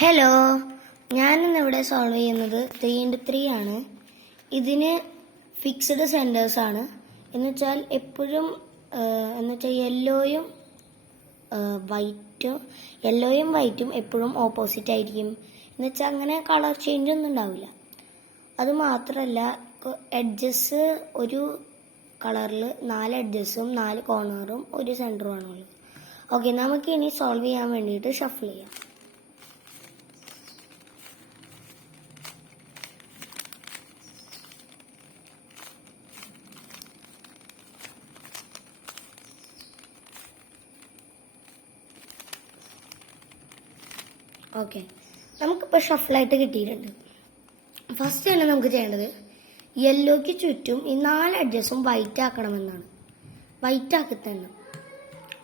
Hello, ഞാനിന്നിവിടെ solve ചെയ്യുന്നത് 3x3 ആണ്. ഇതിന് ഫിക്സ്ഡ് സെന്റേഴ്സ് ആണ്. എന്നുവെച്ചാൽ എപ്പോഴും യെല്ലോയും വൈറ്റും എപ്പോഴും ഓപ്പോസിറ്റ് ആയിരിക്കും. എന്നുവെച്ചാൽ അങ്ങനെ കളർ ചേഞ്ച് ഒന്നും ഉണ്ടാവില്ല. അത് മാത്രമല്ല, എഡ്ജസ് ഒരു കളറിൽ 4 എഡ്ജസും 4 കോർണറും ഒരു സെന്ററും ആണുള്ളത്. ഓക്കെ, നമുക്ക് ഇനി സോൾവ് ചെയ്യാൻ വേണ്ടിയിട്ട് ഷഫിൾ ചെയ്യാം. ഓക്കെ, നമുക്കിപ്പോൾ ഷഫിളായിട്ട് കിട്ടിയിട്ടുണ്ട്. ഫസ്റ്റ് തന്നെ നമുക്ക് ചെയ്യേണ്ടത് യെല്ലോയ്ക്ക് ചുറ്റും ഈ 4 എഡ്ജസും വൈറ്റ് ആക്കണമെന്നാണ്. വൈറ്റ് ആക്കി തന്നെ.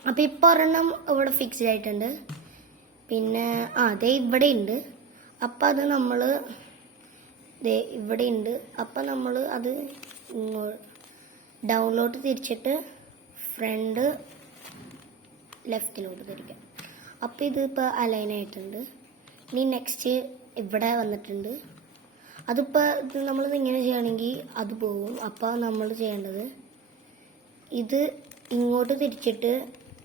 അപ്പം ഇപ്പോൾ ഒരെണ്ണം ഇവിടെ ഫിക്സ്ഡ് ആയിട്ടുണ്ട്. പിന്നെ അതെ ഇവിടെ ഉണ്ട്. അപ്പം അത് നമ്മൾ ഇവിടെ ഉണ്ട്. അപ്പം നമ്മൾ അത് ഡൗണിലോട്ട് തിരിച്ചിട്ട് ഫ്രണ്ട് ലെഫ്റ്റിലോട്ട് തിരിക്കാം. അപ്പം ഇതിപ്പോൾ അലൈൻ ആയിട്ടുണ്ട്. ഇനി നെക്സ്റ്റ് ഇവിടെ വന്നിട്ടുണ്ട്. അതിപ്പോൾ ഇത് നമ്മളിത് ഇങ്ങനെ ചെയ്യുകയാണെങ്കിൽ അത് പോകും. അപ്പോൾ നമ്മൾ ചെയ്യേണ്ടത് ഇത് ഇങ്ങോട്ട് തിരിച്ചിട്ട്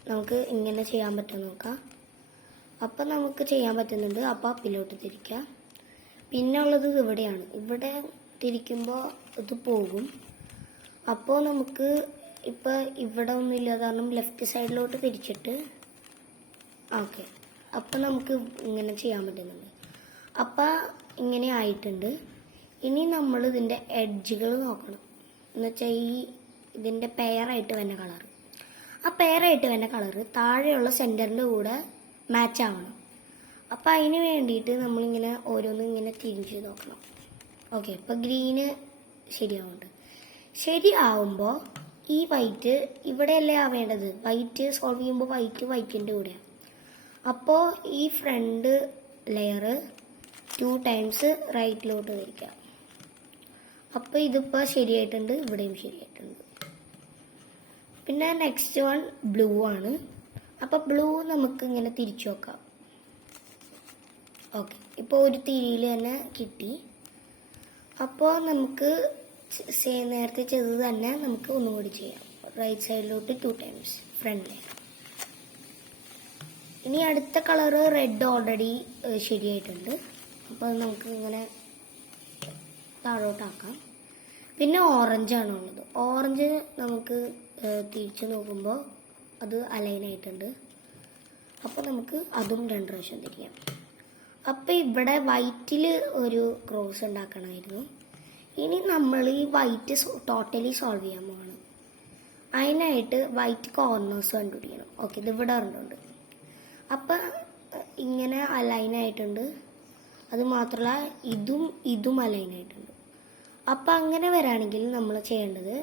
നമുക്ക് ഇങ്ങനെ ചെയ്യാൻ പറ്റും നോക്കാം. അപ്പം നമുക്ക് ചെയ്യാൻ പറ്റുന്നുണ്ട്. അപ്പോൾ അപ്പിലോട്ട് തിരിക്കാം. പിന്നെ ഉള്ളത് ഇത് ഇവിടെയാണ്. ഇവിടെ തിരിക്കുമ്പോൾ ഇത് പോകും. അപ്പോൾ നമുക്ക് ഇപ്പോൾ ഇവിടെ ഒന്നും ഇല്ലാതെ കാരണം ലെഫ്റ്റ് സൈഡിലോട്ട് തിരിച്ചിട്ട് ഓക്കെ, അപ്പം നമുക്ക് ഇങ്ങനെ ചെയ്യാൻ പറ്റുന്നുണ്ട്. അപ്പം ഇങ്ങനെ ആയിട്ടുണ്ട്. ഇനി നമ്മൾ ഇതിൻ്റെ എഡ്ജുകൾ നോക്കണം. എന്നുവെച്ചാൽ ഇതിൻ്റെ പെയറായിട്ട് വരുന്ന കളർ, ആ പെയറായിട്ട് വരുന്ന കളറ് താഴെയുള്ള സെൻറ്ററിൻ്റെ കൂടെ മാച്ച് ആവണം. അപ്പം അതിന് വേണ്ടിയിട്ട് നമ്മളിങ്ങനെ ഓരോന്നും ഇങ്ങനെ തിരിച്ച് നോക്കണം. ഓക്കെ, ഇപ്പം ഗ്രീന് ശരിയാവുന്നുണ്ട്. ശരിയാവുമ്പോൾ ഈ വൈറ്റ് ഇവിടെയല്ലേ ആവേണ്ടത്. വൈറ്റ് സോൾവ് ചെയ്യുമ്പോൾ വൈറ്റിൻ്റെ കൂടെയാണ്. അപ്പോൾ ഈ ഫ്രണ്ട് ലെയർ 2 ടൈംസ് റൈറ്റിലോട്ട് തിരിക്കാം. അപ്പോൾ ഇതിപ്പോൾ ശരിയായിട്ടുണ്ട്, ഇവിടെയും ശരിയായിട്ടുണ്ട്. പിന്നെ നെക്സ്റ്റ് വൺ ബ്ലൂ ആണ്. അപ്പോൾ ബ്ലൂ നമുക്ക് ഇങ്ങനെ തിരിച്ചു നോക്കാം. ഓക്കെ, ഇപ്പോൾ ഒരു തിരിയിൽ തന്നെ കിട്ടി. അപ്പോൾ നമുക്ക് നേരത്തെ ചെയ്തത് തന്നെ നമുക്ക് ഒന്നും കൂടി ചെയ്യാം. റൈറ്റ് സൈഡിലോട്ട് 2 ടൈംസ് ഫ്രണ്ട് ലെയർ. ഇനി അടുത്ത കളറ് റെഡ് ഓൾറെഡി ശരിയായിട്ടുണ്ട്. അപ്പോൾ നമുക്ക് ഇങ്ങനെ താഴോട്ടാക്കാം. പിന്നെ ഓറഞ്ചാണ് ഉള്ളത്. ഓറഞ്ച് നമുക്ക് തിരിച്ചു നോക്കുമ്പോൾ അത് അലൈൻ ആയിട്ടുണ്ട്. അപ്പോൾ നമുക്ക് അതും 2 പ്രാവശ്യം തിരിക്കാം. അപ്പോൾ ഇവിടെ വൈറ്റിൽ ഒരു ക്രോസ് ഉണ്ടാക്കണമായിരുന്നു. ഇനി നമ്മൾ ഈ വൈറ്റ് ടോട്ടലി സോൾവ് ചെയ്യാൻ പോകണം. അതിനായിട്ട് വൈറ്റ് കോർണേഴ്സ് കണ്ടുപിടിക്കണം. ഓക്കെ, ഇത് ഇവിടെ ഉണ്ട്. അപ്പം ഇങ്ങനെ അലൈൻ ആയിട്ടുണ്ട്. അത് മാത്രമല്ല ഇതും അലൈൻ ആയിട്ടുണ്ട്. അപ്പം അങ്ങനെ വരാണെങ്കിൽ നമ്മൾ ചെയ്യേണ്ടത്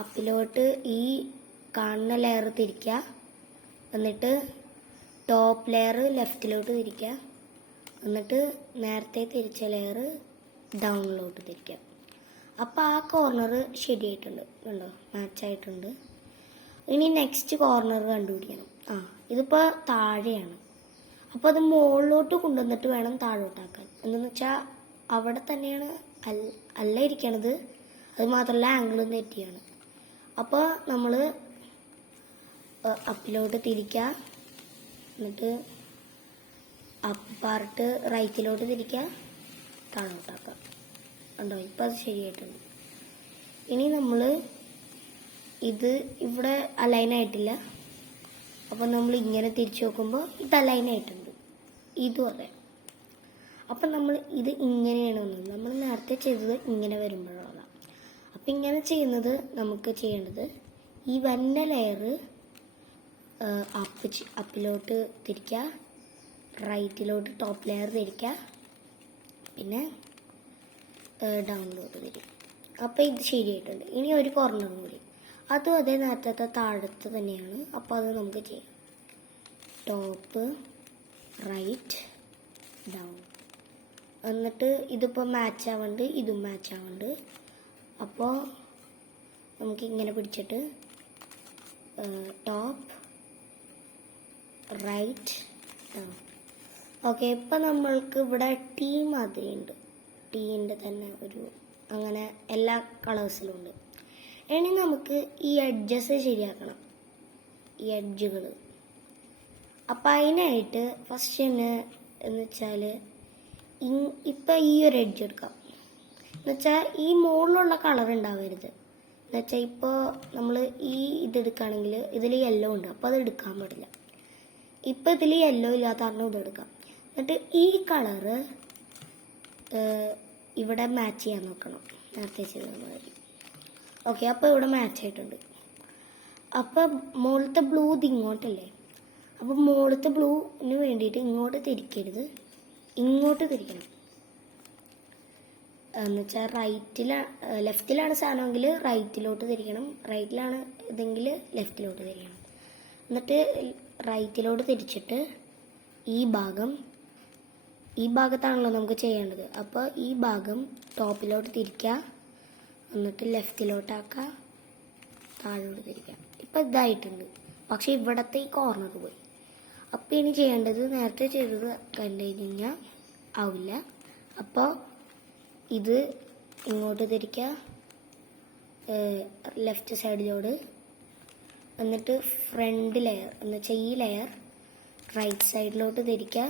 അപ്പിലോട്ട് ഈ കാണുന്ന ലെയർ തിരിക്കുക. എന്നിട്ട് ടോപ്പ് ലെയർ ലെഫ്റ്റിലോട്ട് തിരിക്കുക. എന്നിട്ട് നേരത്തെ തിരിച്ച ലെയർ ഡൗണിലോട്ട് തിരിക്കുക. അപ്പം ആ കോർണർ ശരിയായിട്ടുണ്ട്. കണ്ടോ, മാച്ചായിട്ടുണ്ട്. ഇനി നെക്സ്റ്റ് കോർണർ കണ്ടുപിടിക്കണം. ഇതിപ്പോൾ താഴെയാണ്. അപ്പോൾ അത് മുകളിലോട്ട് കൊണ്ടുവന്നിട്ട് വേണം താഴോട്ടാക്കാൻ. എന്താണെന്ന് വെച്ചാൽ അവിടെ തന്നെയാണ് അല്ല ഇരിക്കണത്. അത് മാത്രമല്ല ആംഗിളും തെറ്റിയാണ്. അപ്പോൾ നമ്മൾ അപ്പിലോട്ട് തിരിക്കുക. എന്നിട്ട് അപ്പ് പാർട്ട് റൈറ്റിലോട്ട് തിരിക്കുക, താഴോട്ടാക്കുക. ഉണ്ടോ, ഇപ്പം അത് ശരിയായിട്ടുണ്ട്. ഇനി നമ്മൾ ഇത് ഇവിടെ അലൈൻ ആയിട്ടില്ല. അപ്പം നമ്മൾ ഇങ്ങനെ തിരിച്ചു നോക്കുമ്പോൾ ഇത് അലൈൻ ആയിട്ടുണ്ട്. ഇതും അതെ. അപ്പം നമ്മൾ ഇത് ഇങ്ങനെയാണ് വന്നത്. നമ്മൾ നേരത്തെ ചെയ്തത് ഇങ്ങനെ വരുമ്പോഴാണ്. അപ്പം ഇങ്ങനെ ചെയ്യുന്നത് നമുക്ക് ചെയ്യേണ്ടത് ഈ വന്ന ലെയർ അപ്പിലോട്ട് തിരിക്കുക, റൈറ്റിലോട്ട് ടോപ്പ് ലെയർ തിരിക്കുക, പിന്നെ ഡൗണിലോട്ട് തിരിക്കുക. അപ്പം ഇത് ശരിയായിട്ടുണ്ട്. ഇനി ഒരു കോർണറും കൂടി. അതും അതേ നേരത്തെ താഴത്ത് തന്നെയാണ്. അപ്പോൾ അത് നമുക്ക് ചെയ്യാം. Top right down. എന്നിട്ട് ഇതിപ്പോൾ മാച്ച് ആവുന്നുണ്ട്, ഇതും മാച്ച് ആവുന്നുണ്ട്. അപ്പോൾ നമുക്ക് ഇങ്ങനെ പിടിച്ചിട്ട് ടോപ്പ് റൈറ്റ് ഡൗൺ. ഓക്കെ, ഇപ്പം നമ്മൾക്ക് ഇവിടെ ടീ മാതിരി ഉണ്ട്. ടീൻ്റെ തന്നെ ഒരു അങ്ങനെ എല്ലാ കളേഴ്സിലും ഉണ്ട്. ഇനി നമുക്ക് ഈ എഡ്ജസ് ശരിയാക്കണം, ഈ എഡ്ജുകൾ. അപ്പം അതിനായിട്ട് ഫസ്റ്റ് തന്നെ എന്ന് വെച്ചാൽ ഇപ്പം ഈ ഒരു എഡ്ജ് എടുക്കാം. എന്നുവെച്ചാൽ ഈ മുകളിലുള്ള കളർ ഉണ്ടാവരുത്. എന്നുവെച്ചാൽ ഇപ്പോൾ നമ്മൾ ഈ ഇതെടുക്കുകയാണെങ്കിൽ ഇതിൽ യെല്ലോ ഉണ്ട്, അപ്പോൾ അത് എടുക്കാൻ പാടില്ല. ഇപ്പം ഇതിൽ യെല്ലോ ഇല്ലാത്ത കാരണം ഇതെടുക്കാം. എന്നിട്ട് ഈ കളറ് ഇവിടെ മാച്ച് ചെയ്യാൻ നോക്കണം, നേരത്തെ ചെയ്ത മാതിരി. ഓക്കെ, അപ്പോൾ ഇവിടെ മാച്ച് ആയിട്ടുണ്ട്. അപ്പം മുകളിലത്തെ ബ്ലൂ ഇത് ഇങ്ങോട്ടല്ലേ, അപ്പം മുകളിലത്തെ ബ്ലൂവിന് വേണ്ടിയിട്ട് ഇങ്ങോട്ട് തിരിക്കരുത്, ഇങ്ങോട്ട് തിരിക്കണം. എന്നുവെച്ചാൽ ലെഫ്റ്റിലാണ് സാധനമെങ്കിൽ റൈറ്റിലോട്ട് തിരിക്കണം, റൈറ്റിലാണ് ഇതെങ്കിൽ ലെഫ്റ്റിലോട്ട് തിരിക്കണം. എന്നിട്ട് റൈറ്റിലോട്ട് തിരിച്ചിട്ട് ഈ ഭാഗത്താണല്ലോ നമുക്ക് ചെയ്യേണ്ടത്. അപ്പോൾ ഈ ഭാഗം ടോപ്പിലോട്ട് തിരിക്കുക, എന്നിട്ട് ലെഫ്റ്റിലോട്ടാക്കുക, താഴോട്ട് തിരിക്കുക. ഇപ്പം ഇതായിട്ടുണ്ട്. പക്ഷെ ഇവിടത്തെ ഈ കോർണർ പോയി. അപ്പം ഇനി ചെയ്യേണ്ടത് നേരത്തെ ചെയ്തത് കണ്ടു കഴിഞ്ഞാൽ ആവില്ല. അപ്പോൾ ഇത് ഇങ്ങോട്ട് തിരിക്കുക, ലെഫ്റ്റ് സൈഡിലോട്ട്. എന്നിട്ട് ഫ്രണ്ട് ലെയർ എന്ന് വെച്ചാൽ ഈ ലെയർ റൈറ്റ് സൈഡിലോട്ട് തിരിക്കുക.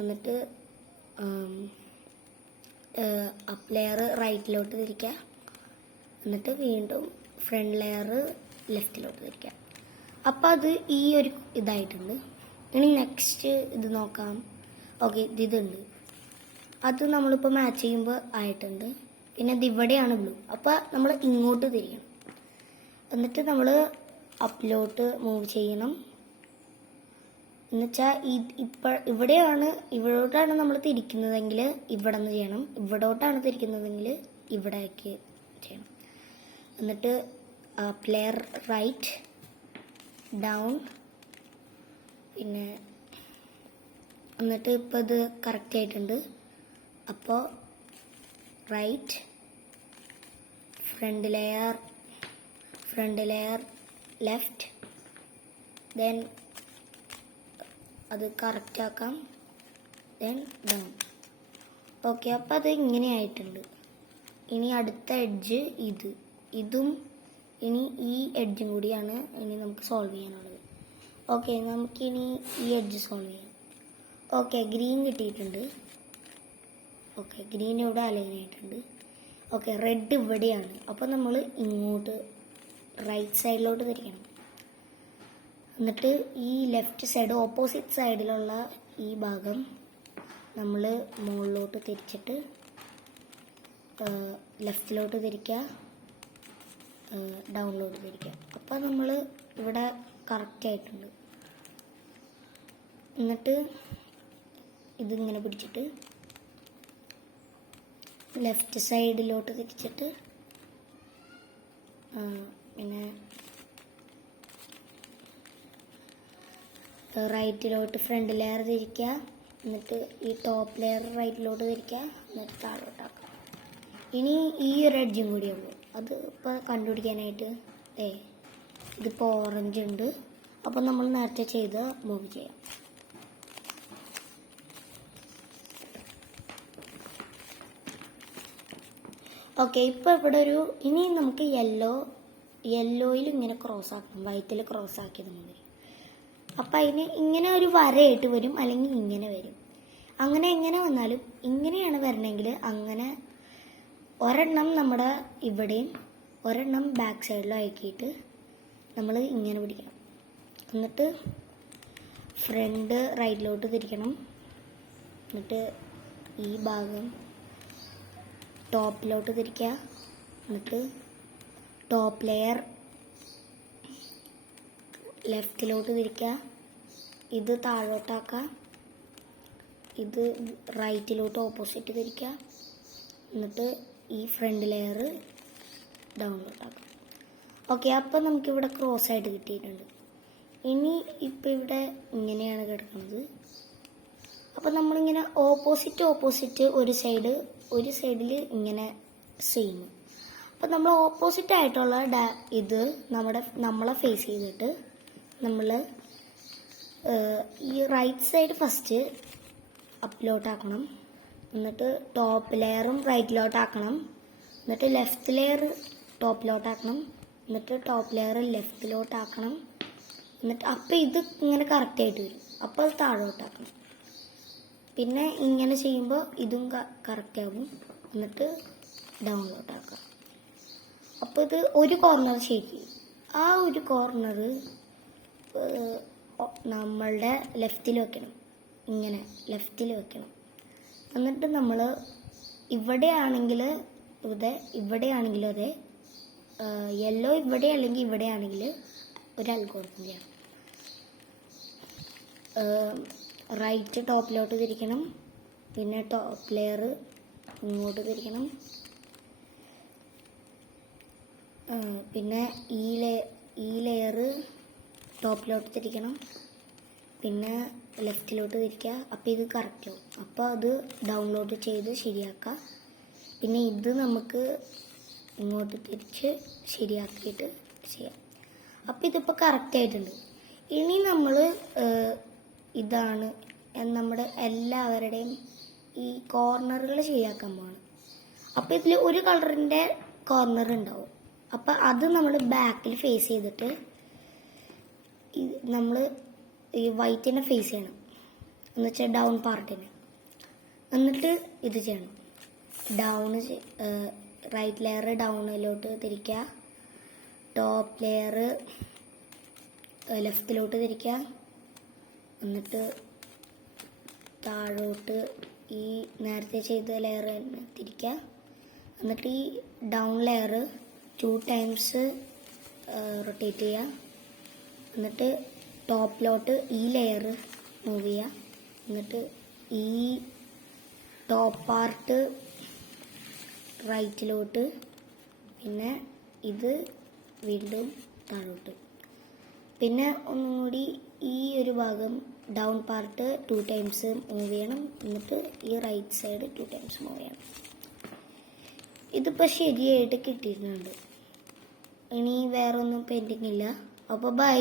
എന്നിട്ട് അപ്പ് ലെയർ റൈറ്റിലോട്ട് തിരിക്കുക. എന്നിട്ട് വീണ്ടും ഫ്രണ്ട് ലെയർ ലെഫ്റ്റിലോട്ട് തിരിക്കുക. അപ്പം അത് ഈ ഒരു ഇതായിട്ടുണ്ട്. ഇനി നെക്സ്റ്റ് ഇത് നോക്കാം. ഓക്കെ, ഇതുണ്ട്, അത് നമ്മളിപ്പോൾ മാച്ച് ചെയ്യുമ്പോൾ ആയിട്ടുണ്ട്. പിന്നെ ഇത് ഇവിടെയാണ് ബ്ലൂ, അപ്പോൾ നമ്മൾ ഇങ്ങോട്ട് തിരിയണം. എന്നിട്ട് നമ്മൾ അപ്പിലോട്ട് മൂവ് ചെയ്യണം. എന്നുവെച്ചാൽ ഇവിടോട്ടാണ് നമ്മൾ തിരിക്കുന്നതെങ്കിൽ ഇവിടെ നിന്ന് ചെയ്യണം, ഇവിടോട്ടാണ് തിരിക്കുന്നതെങ്കിൽ ഇവിടേക്ക് ചെയ്യണം. എന്നിട്ട് അപ്പ് ലെയർ റൈറ്റ് ഡൗൺ. പിന്നെ എന്നിട്ട് ഇപ്പോൾ ഇത് കറക്റ്റ് ആയിട്ടുണ്ട്. അപ്പോൾ right front layer left, then അത് കറക്റ്റ് ആക്കാം, ദെൻ ഡൗൺ. ഓക്കെ, അപ്പോൾ അത് ഇങ്ങനെ ആയിട്ടുണ്ട്. ഇനി അടുത്ത എഡ്ജ് ഇതും ഇനി ഈ എഡ്ജും കൂടിയാണ് ഇനി നമുക്ക് സോൾവ് ചെയ്യാനുള്ളത്. ഓക്കെ, നമുക്കിനി ഈ എഡ്ജ് സോൾവ് ചെയ്യാം. ഓക്കെ, ഗ്രീൻ കിട്ടിയിട്ടുണ്ട്. ഓക്കെ, ഗ്രീൻ ഇവിടെ അലൈൻ ആയിട്ടുണ്ട്. ഓക്കെ, റെഡ് ഇവിടെയാണ്. അപ്പോൾ നമ്മൾ ഇങ്ങോട്ട് റൈറ്റ് സൈഡിലോട്ട് തിരിക്കണം. എന്നിട്ട് ഈ ലെഫ്റ്റ് സൈഡ് ഓപ്പോസിറ്റ് സൈഡിലുള്ള ഈ ഭാഗം നമ്മൾ മുകളിലോട്ട് തിരിച്ചിട്ട് ലെഫ്റ്റിലോട്ട് തിരിക്കുക, ഡൗണിലോട്ട് തിരിക്കുക. അപ്പോൾ നമ്മൾ ഇവിടെ കറക്റ്റ് ആയിട്ടുണ്ട്. എന്നിട്ട് ഇതിങ്ങനെ പിടിച്ചിട്ട് ലെഫ്റ്റ് സൈഡിലോട്ട് തിരിച്ചിട്ട് പിന്നെ റൈറ്റിലോട്ട് ഫ്രണ്ട് ലെയർ തിരിക്കുക. എന്നിട്ട് ഈ ടോപ്പ് ലെയർ റൈറ്റിലോട്ട് തിരിക്കുക, എന്നിട്ട് താഴോട്ടാക്കുക. ഇനി ഈ ഒരു എഡ്ജും കൂടിയേ ഉള്ളൂ. അത് ഇപ്പോൾ കണ്ടുപിടിക്കാനായിട്ട് ഇതിപ്പോൾ ഓറഞ്ച് ഉണ്ട്. അപ്പോൾ നമ്മൾ നേരത്തെ ചെയ്ത് മൂവ് ചെയ്യാം. ഓക്കെ, ഇപ്പോൾ ഇവിടെ ഇനി നമുക്ക് യെല്ലോയിൽ ഇങ്ങനെ ക്രോസ് ആക്കണം, വൈറ്റിൽ ക്രോസ് ആക്കിയത് മതി. അപ്പം അതിന് ഇങ്ങനെ ഒരു വരയായിട്ട് വരും, അല്ലെങ്കിൽ ഇങ്ങനെ വരും. അങ്ങനെ എങ്ങനെ വന്നാലും ഇങ്ങനെയാണ് വരണമെങ്കിൽ അങ്ങനെ ഒരെണ്ണം നമ്മുടെ ഇവിടെയും ഒരെണ്ണം ബാക്ക് സൈഡിലും ആക്കിയിട്ട് നമ്മൾ ഇങ്ങനെ പിടിക്കണം. എന്നിട്ട് ഫ്രണ്ട് റൈറ്റിലോട്ട് തിരിക്കണം. എന്നിട്ട് ഈ ഭാഗം ടോപ്പിലോട്ട് തിരിക്കുക. എന്നിട്ട് ടോപ്പ് ലെയർ ലെഫ്റ്റിലോട്ട് തിരിക്കുക, ഇത് താഴോട്ടാക്കുക, ഇത് റൈറ്റിലോട്ട് ഓപ്പോസിറ്റ് തിരിക്കുക. എന്നിട്ട് ഈ ഫ്രണ്ട് ലെയർ ഡൗണിലോട്ടാക്കുക. ഓക്കെ, അപ്പോൾ നമുക്കിവിടെ ക്രോസ് ആയിട്ട് കിട്ടിയിട്ടുണ്ട്. ഇനി ഇപ്പം ഇവിടെ ഇങ്ങനെയാണ് കിടക്കുന്നത്. അപ്പോൾ നമ്മളിങ്ങനെ ഓപ്പോസിറ്റ് ഒരു സൈഡിൽ ഇങ്ങനെ സെയിം. അപ്പോൾ നമ്മൾ ഓപ്പോസിറ്റ് ആയിട്ടുള്ള ഇത് നമ്മളെ ഫേസ് ചെയ്തിട്ട് നമ്മൾ ഈ റൈറ്റ് സൈഡ് ഫസ്റ്റ് അപ്പിലോട്ടാക്കണം. എന്നിട്ട് ടോപ്പ് ലെയറും റൈറ്റിലോട്ടാക്കണം. എന്നിട്ട് ലെഫ്റ്റ് ലെയർ ടോപ്പിലോട്ടാക്കണം. എന്നിട്ട് ടോപ്പ് ലെയർ ലെഫ്റ്റിലോട്ടാക്കണം. എന്നിട്ട് അപ്പം ഇത് ഇങ്ങനെ കറക്റ്റായിട്ട് വരും. അപ്പോൾ അത് താഴോട്ടാക്കണം. പിന്നെ ഇങ്ങനെ ചെയ്യുമ്പോൾ ഇതും കറക്റ്റാകും. എന്നിട്ട് ഡൗണിലോട്ടാക്കാം. അപ്പോൾ ഇത് ഒരു കോർണർ ശരി. ആ ഒരു കോർണർ നമ്മളുടെ ലെഫ്റ്റിൽ വെക്കണം. ഇങ്ങനെ ലെഫ്റ്റിൽ വെക്കണം. എന്നിട്ട് നമ്മൾ ഇവിടെയാണെങ്കിൽ ഇവിടെയാണെങ്കിലും അതെ, യെല്ലോ ഇവിടെ അല്ലെങ്കിൽ ഇവിടെയാണെങ്കിൽ ഒരു അൽഗോരിതം ചെയ്യണം. റൈറ്റ് ടോപ്പിലോട്ട് തിരിക്കണം. പിന്നെ ടോപ്പ് ലെയർ ഇങ്ങോട്ട് തിരിക്കണം. പിന്നെ ഈ ലെയർ ടോപ്പിലോട്ട് തിരിക്കണം. പിന്നെ ലെഫ്റ്റിലോട്ട് തിരിക്കുക. അപ്പോൾ ഇത് കറക്റ്റ് ആവും. അപ്പോൾ അത് ഡൗൺലോഡ് ചെയ്ത് ശരിയാക്കുക. പിന്നെ ഇത് നമുക്ക് ഇങ്ങോട്ട് തിരിച്ച് ശരിയാക്കിയിട്ട് ചെയ്യാം. അപ്പോൾ ഇതിപ്പോൾ കറക്റ്റ് ആയിട്ടുണ്ട്. ഇനി നമ്മൾ ഇതാണ് നമ്മുടെ എല്ലാവരുടെയും ഈ കോർണറുകൾ ശരിയാക്കാൻ പോവാണ്. അപ്പോൾ ഇതിൽ ഒരു കളറിൻ്റെ കോർണർ ഉണ്ടാവും. അപ്പം അത് നമ്മൾ ബാക്കിൽ ഫേസ് ചെയ്തിട്ട് നമ്മൾ ഈ വൈറ്റിനെ ഫേസ് ചെയ്യണം. എന്ന് വെച്ചാൽ ഡൗൺ പാർട്ടിനെ. എന്നിട്ട് ഇത് ചെയ്യണം. റൈറ്റ് ലെയർ ഡൗണിലോട്ട് തിരിക്കുക. ടോപ്പ് ലെയർ ലെഫ്റ്റിലോട്ട് തിരിക്കുക. എന്നിട്ട് താഴോട്ട് ഈ നേരത്തെ ചെയ്ത ലെയർ തന്നെ തിരിക്കുക. എന്നിട്ട് ഈ ഡൗൺ ലെയർ 2 times റൊട്ടേറ്റ് ചെയ്യുക. എന്നിട്ട് ടോപ്പിലോട്ട് ഈ ലെയർ മൂവ് ചെയ്യുക. എന്നിട്ട് ഈ ടോപ്പ് പാർട്ട് റൈറ്റിലോട്ട്, പിന്നെ ഇത് വീണ്ടും താഴോട്ട്. പിന്നെ ഒന്നും കൂടി ഈ ഒരു ഭാഗം ഡൗൺ പാർട്ട് 2 times മൂവ് ചെയ്യണം. എന്നിട്ട് ഈ റൈറ്റ് സൈഡ് 2 times മൂവ് ചെയ്യണം. ഇതിപ്പോൾ ശരിയായിട്ട് കിട്ടിയിട്ടുണ്ട്. ഇനി വേറെ ഒന്നും പെൻഡിങ് ഇല്ല. അപ്പോൾ ബൈ.